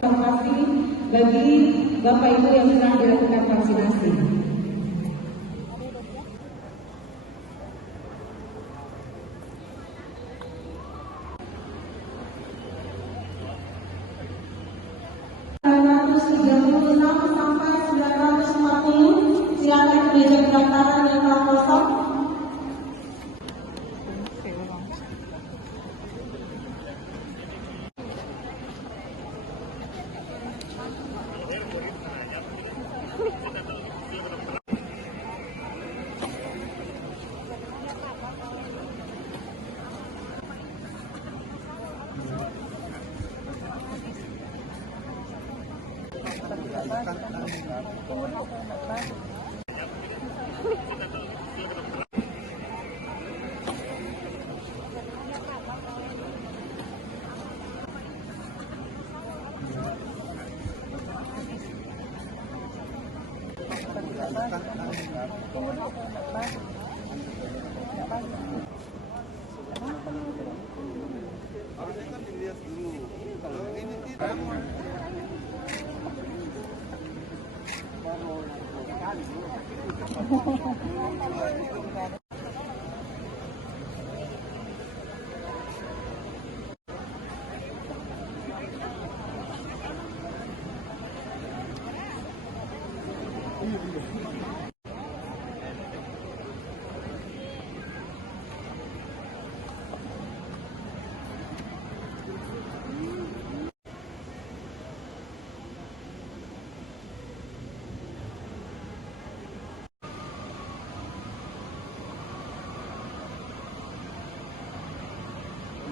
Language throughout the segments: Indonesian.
Terima kasih bagi Bapak Ibu yang sedang dilakukan vaksinasi. Sampai 940, silakan ke meja pendaftaran yang telah kosong. Harusnya kan dilihat dulu. Kalau ini tidak.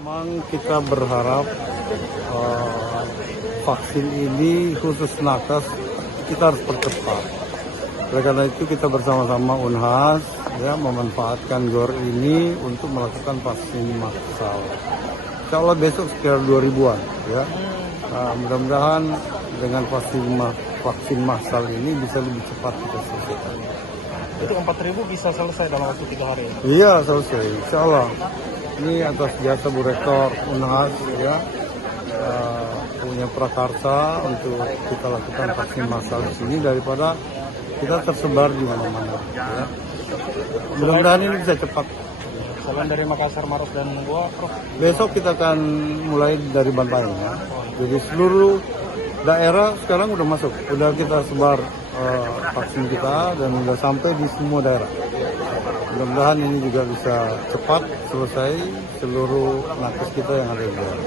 Memang kita berharap vaksin ini khusus nakes kita harus percepat. Oleh karena itu kita bersama-sama Unhas ya memanfaatkan GOR ini untuk melakukan vaksin massal. Insya Allah besok sekitar 2000-an ya. Mudah-mudahan dengan vaksin massal ini bisa lebih cepat kita selesaikan. Itu 4.000 bisa selesai dalam waktu 3 hari? Iya selesai, insya Allah. Ini atas jasa Bu Rektor Unhas ya punya prakarsa untuk kita lakukan vaksin massal di sini daripada kita tersebar di mana-mana. Ya. Mudah-mudahan ini bisa cepat. Selain dari Makassar, Maros, dan Goa, Prof? Besok kita akan mulai dari Bantaeng ya. Jadi seluruh daerah sekarang udah masuk, udah kita sebar vaksin kita dan udah sampai di semua daerah. Mudah-mudahan ini juga bisa cepat selesai seluruh nakes kita yang ada di daerah.